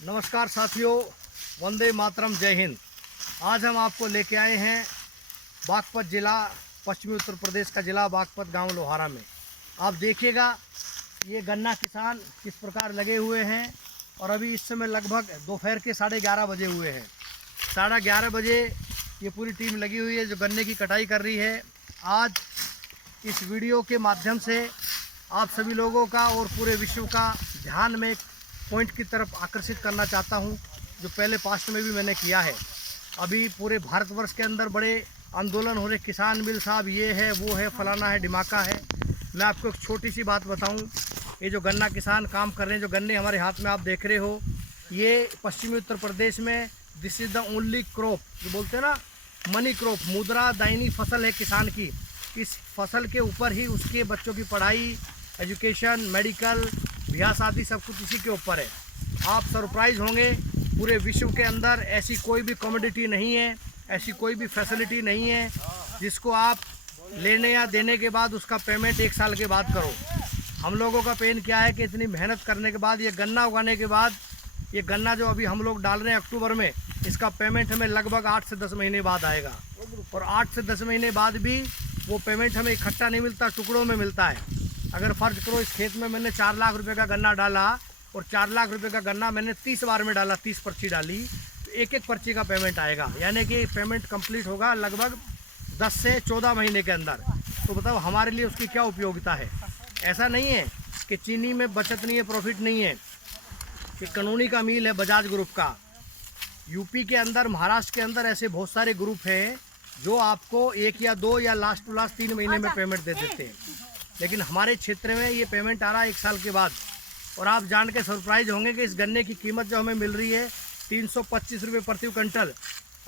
नमस्कार साथियों, वंदे मातरम, जय हिंद। आज हम आपको लेके आए हैं बागपत ज़िला, पश्चिमी उत्तर प्रदेश का ज़िला बागपत, गांव लोहारा में। आप देखिएगा ये गन्ना किसान किस प्रकार लगे हुए हैं। और अभी इस समय लगभग दोपहर के 11:30 बजे हुए हैं। 11:30 बजे ये पूरी टीम लगी हुई है जो गन्ने की कटाई कर रही है। आज इस वीडियो के माध्यम से आप सभी लोगों का और पूरे विश्व का ध्यान में एक पॉइंट की तरफ आकर्षित करना चाहता हूं, जो पहले पास्ट में भी मैंने किया है। अभी पूरे भारतवर्ष के अंदर बड़े आंदोलन हो रहे, किसान बिल साहब ये है, वो है, फलाना है, ढिमाका है। मैं आपको एक छोटी सी बात बताऊं, ये जो गन्ना किसान काम कर रहे हैं, जो गन्ने हमारे हाथ में आप देख रहे हो, ये पश्चिमी उत्तर प्रदेश में this is the only crop, जो बोलते हैं ना मनी क्रॉप, मुद्रा दायनी फसल है किसान की। इस फसल के ऊपर ही उसके बच्चों की पढ़ाई, एजुकेशन, मेडिकल, ब्याह शादी सब कुछ इसी के ऊपर है। आप सरप्राइज होंगे, पूरे विश्व के अंदर ऐसी कोई भी कमोडिटी नहीं है, ऐसी कोई भी फैसिलिटी नहीं है जिसको आप लेने या देने के बाद उसका पेमेंट 1 साल के बाद करो। हम लोगों का पेन क्या है कि इतनी मेहनत करने के बाद, ये गन्ना उगाने के बाद, ये गन्ना जो अभी हम लोग डाल रहे हैं अक्टूबर में, इसका पेमेंट हमें लगभग 8 से 10 महीने बाद आएगा। और 8 से 10 महीने बाद भी वो पेमेंट हमें इकट्ठा नहीं मिलता, टुकड़ों में मिलता है। अगर फ़र्ज करो इस खेत में मैंने 4 लाख रुपए का गन्ना डाला और 4 लाख रुपए का गन्ना मैंने 30 बार में डाला, 30 पर्ची डाली, तो एक एक पर्ची का पेमेंट आएगा। यानी कि पेमेंट कंप्लीट होगा लगभग 10 से 14 महीने के अंदर। तो बताओ हमारे लिए उसकी क्या उपयोगिता है। ऐसा नहीं है कि चीनी में बचत नहीं है, प्रॉफिट नहीं है। कि कानूनी का मील है बजाज ग्रुप का। यूपी के अंदर, महाराष्ट्र के अंदर ऐसे बहुत सारे ग्रुप हैं जो आपको 1 या 2 या लास्ट टू लास्ट 3 महीने में पेमेंट दे देते हैं। लेकिन हमारे क्षेत्र में ये पेमेंट आ रहा है 1 साल के बाद। और आप जान के सरप्राइज होंगे कि इस गन्ने की कीमत जो हमें मिल रही है 325 रुपये प्रति क्विंटल।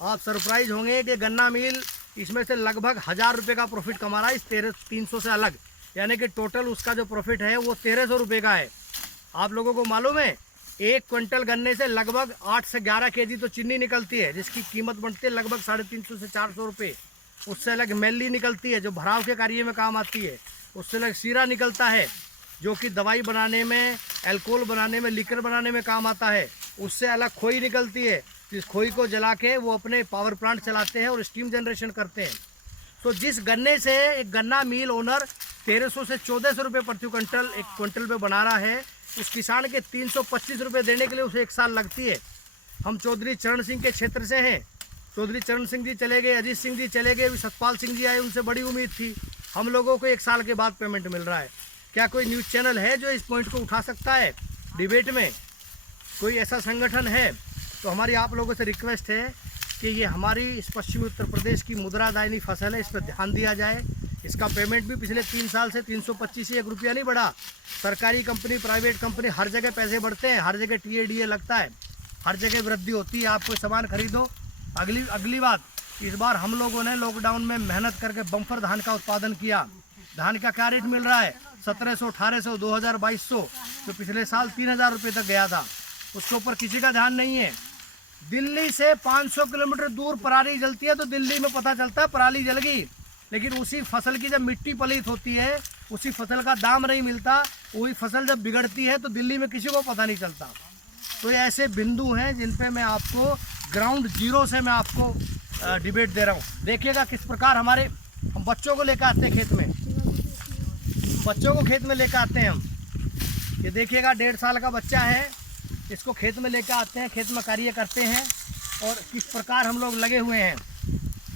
आप सरप्राइज होंगे कि गन्ना मिल इसमें से लगभग 1000 रुपये का प्रॉफिट कमा रहा है इस 300 से अलग। यानी कि टोटल उसका जो प्रॉफिट है वो 1300 रुपये का है। आप लोगों को मालूम है 1 क्विंटल गन्ने से लगभग 8 से 11 केजी तो चीनी निकलती है, जिसकी कीमत बनती है लगभग 350 से 400 रुपये। उससे अलग मैली निकलती है जो भराव के कार्य में काम आती है। उससे अलग सीरा निकलता है जो कि दवाई बनाने में, अल्कोहल बनाने में, लिकर बनाने में काम आता है। उससे अलग खोई निकलती है, इस खोई को जला के वो अपने पावर प्लांट चलाते हैं और स्टीम जनरेशन करते हैं। तो जिस गन्ने से एक गन्ना मिल ओनर 1300 से 1400 रुपये प्रति क्विंटल एक क्विंटल पे बना रहा है, उस किसान के 325 रुपये देने के लिए उसे 1 साल लगती है। हम चौधरी चरण सिंह के क्षेत्र से हैं। चौधरी चरण सिंह जी चले गए, अजीत सिंह जी चले गए, सतपाल सिंह जी आए, उनसे बड़ी उम्मीद थी। हम लोगों को 1 साल के बाद पेमेंट मिल रहा है। क्या कोई न्यूज़ चैनल है जो इस पॉइंट को उठा सकता है डिबेट में? कोई ऐसा संगठन है? तो हमारी आप लोगों से रिक्वेस्ट है कि ये हमारी इस पश्चिमी उत्तर प्रदेश की मुद्रा दायनी फसल है, इस पर ध्यान दिया जाए। इसका पेमेंट भी पिछले 3 साल से 325 से 1 रुपया नहीं बढ़ा। सरकारी कंपनी, प्राइवेट कंपनी, हर जगह पैसे बढ़ते हैं, हर जगह TADA लगता है, हर जगह वृद्धि होती है। आप कोई सामान खरीदो। अगली बात, इस बार हम लोगों ने लॉकडाउन में मेहनत करके बम्पर धान का उत्पादन किया। धान का क्या रेट मिल रहा है? 1700, 1800, 2000, 2200, जो पिछले साल 3000 रुपये तक गया था। उसके ऊपर किसी का ध्यान नहीं है। दिल्ली से 500 किलोमीटर दूर पराली जलती है तो दिल्ली में पता चलता है पराली जल गई। लेकिन उसी फसल की जब मिट्टी पलीत होती है, उसी फसल का दाम नहीं मिलता, वही फसल जब बिगड़ती है तो दिल्ली में किसी को पता नहीं चलता। तो ये ऐसे बिंदु हैं जिन पे मैं आपको ग्राउंड जीरो से मैं आपको डिबेट दे रहा हूँ। देखिएगा किस प्रकार हम बच्चों को लेकर आते हैं खेत में, बच्चों को खेत में लेकर आते हैं हम। ये देखिएगा 1.5 साल का बच्चा है, इसको खेत में लेकर आते हैं, खेत में कार्य करते हैं। और किस प्रकार हम लोग लगे हुए हैं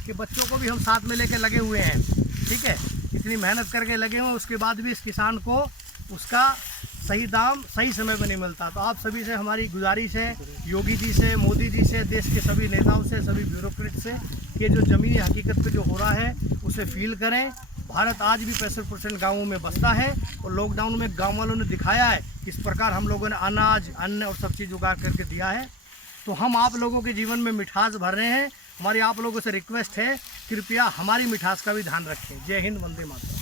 कि बच्चों को भी हम साथ में लेकर लगे हुए हैं। ठीक है, इतनी मेहनत करके लगे हुए, उसके बाद भी इस किसान को उसका सही दाम सही समय पर नहीं मिलता। तो आप सभी से हमारी गुजारिश है, योगी जी से, मोदी जी से, देश के सभी नेताओं से, सभी ब्यूरोक्रेट से, कि जो ज़मीनी हकीकत पे जो हो रहा है उसे फील करें। भारत आज भी 65% गाँवों में बसता है और लॉकडाउन में गाँव वालों ने दिखाया है किस प्रकार हम लोगों ने अनाज, अन्न और सब चीज़ उगा करके दिया है। तो हम आप लोगों के जीवन में मिठास भर रहे हैं। हमारी आप लोगों से रिक्वेस्ट है, कृपया हमारी मिठास का भी ध्यान रखें। जय हिंद, वंदे मातरम।